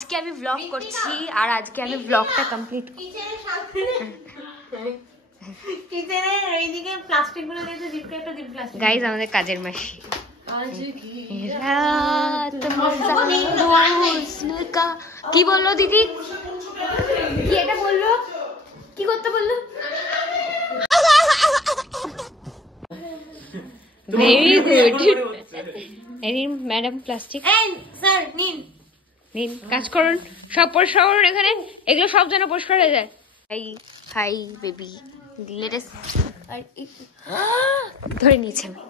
আজকে আমি ব্লগ করছি আর আজকে আমি ব্লগটা কমপ্লিট গাইজ আমাদের কাজের মাসি কি বললো দিদি? কি এটা বললো? কি করতে বললো? Very good madam. Plastic sir নিন নিন, কাজ করুন, সব পরিষ্কার করুন এখানে, এগুলো সব যেন পরিষ্কার হয়ে যায়। হাই হাই বেবি, লেটেস্ট ধরে নিয়েছি আমি।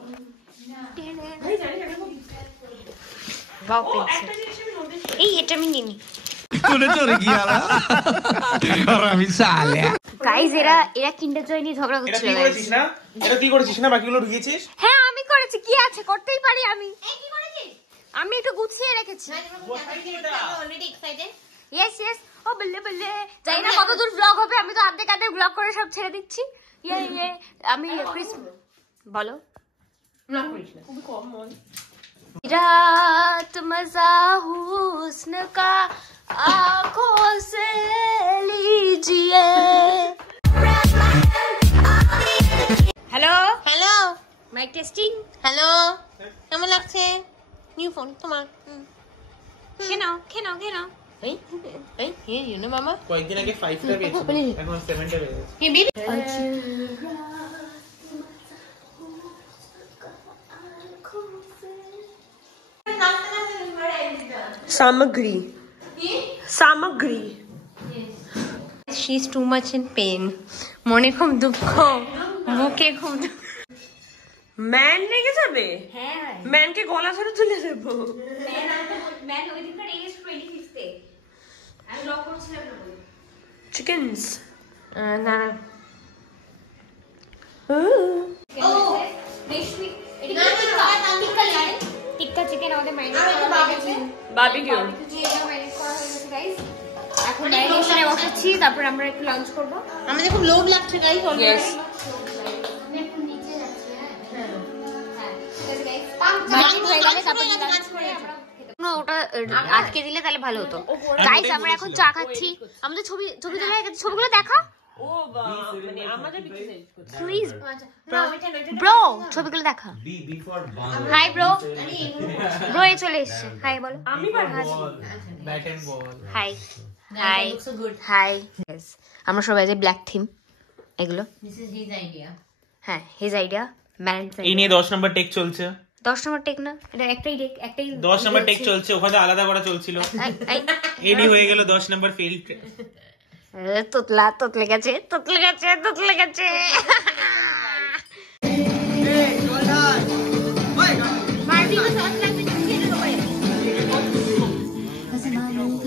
এই এটা আমি নিনি। গাইস এরা কিন্ডার জয় নিয়ে ঝগড়া করছিল। এটা কি করেছিস না? এটা তুই করেছিস না? বাকিগুলো ঢুকিয়েছিস? হ্যাঁ আমি করেছি, কি আছে, করতেই পারি আমি। কি করেছিস? আমি একটু গুছিয়ে রেখেছি। Already excited. Yes yes. ও বললে বললে যাই না কতদূর ব্লগ হবে, আমি তো আর্ধেক ব্লগ করে সব ছেড়ে দিচ্ছি। ইয়ে আমি বলো ব্লগ করিস না, খুব কম মন। रात मजा हुस्न का आंखों से लीजिए। Hello hello mike testing. Hello কেমন লাগছে? নিউ ফোন তোমার? কেন এই ইউ নো মামা কয়েকদিন আগে 5টা পেয়েছি, এখন 7টা পেয়ে গেছে। হে বেবি सामग्री सामग्री she is too much in pen. মনে খুব দুঃখ, মুখে খুব ম্যান লেগে যাবে। হ্যাঁ ম্যানকে গলা ধরে তুলে দেবো। ম্যান ওই দিনকার এজ 25 তে আমি লক করছিলাম না। চিকেনস না না ও রেশমি এটা টিক্কা লাইন টিক্কা চিকেন আমাদের বারবিকিউ। এখন ম্যারিনেশনে বসাচ্ছি, তারপর আমরা একটু লাঞ্চ করব। আমাদের খুব লোড লাগছে গাইস ইয়েস ওটা আটকে দিলে তাহলে ভালো হতো। গাইস আমরা এখন চা খাচ্ছি, আমাদের ছবি তুলে ছবিগুলো দেখা। ও মানে আমাদের প্লিজ ব্রো ছবিগুলো দেখা। হাই ব্রো, ব্রো এ চলে এসেছে। হাই বলো। আমি পারবো। Bat and ball. Hi hi hi. আমরা সবাই যে ব্ল্যাক থিম এগুলো। This is his idea. হ্যাঁ হিজ আইডিয়া ম্যানেজ। এই নিয়ে 10 নম্বর টেক চলছে। 10 নম্বর টেক না, এটা একটাই 10 নম্বর টেক চলছে, ওখানে আলাদা করা চলছিল। এডি হয়ে গেল 10 নম্বর ফেল। তোতলে গেছে।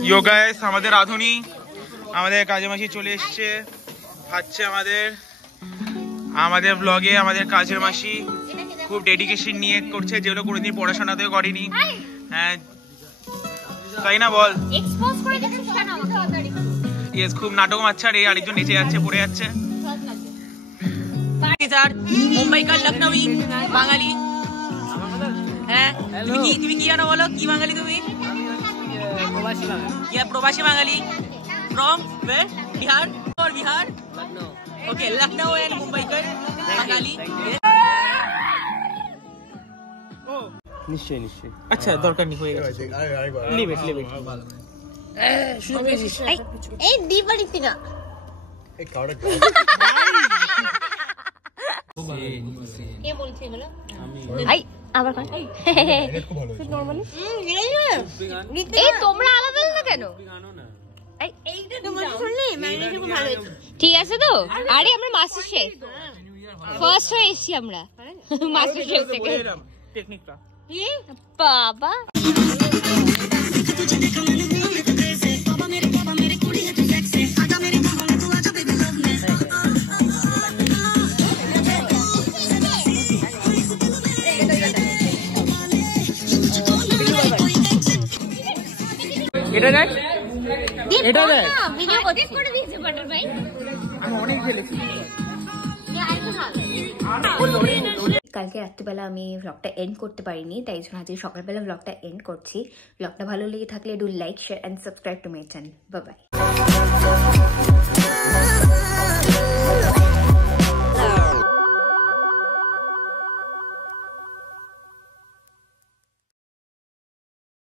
ইয়ো গাইস, আমাদের রাধুনি আমাদের কাজে মাসি চলে এসছে, খাচ্ছে আমাদের ব্লগে। আমাদের কাজের মাসি খুব ডেডিকেশন নিয়ে করছে, যেগুলো কোনোদিন পড়াশোনাতেও করেনি। হ্যাঁ তাই না বল? এক্সপোজ করে দিচ্ছিস কেন আমাকে? ইয়েস, খুব নাটক মারছে আর এই আরেকজন নেচে যাচ্ছে, পড়ে যাচ্ছে। মুম্বাই কার লখনৌই বাঙালি। হ্যাঁ তুমি কি জানো বলো? কি বাঙালি তুমি? প্রবাসী Bengali. From where? Bihar or Bihar? Lucknow. Okay, Lucknow and Mumbai কার বাঙালি। নিশ্চয়ই আচ্ছা, দরকার নেই, হয়ে গেছে। লিভ ইট শুধু পেয়েছিস। এই দিবাড়িতে না কে বলছে বলো? আই আবার কোন খুব ভালো নরমালি। এই তোমরা আলাদা আলাদা কেন? এইটা তুমি শুনলে ম্যানেজার খুব ভালো হয়েছে। ঠিক আছে তো? আরে আমরা মাস্টার শেফ ফার্স্ট হয়ে এসেছি আমরা মাস্টার শেফ থেকে। টেকনিকটা বাবা এটা দেখ, এটা দেখ। ভিডিও করতে করে দিয়েছে বাটার ভাই। আমি অনেক খেলেছি। কালকে রাত্রিবেলা আমি ব্লগটা এন্ড করতে পারিনি, তাই জন্য আজকে সকালবেলা ব্লগটা এন্ড করছি। ব্লগটা ভালো লেগে থাকলে do like, share and subscribe to my channel. Bye bye.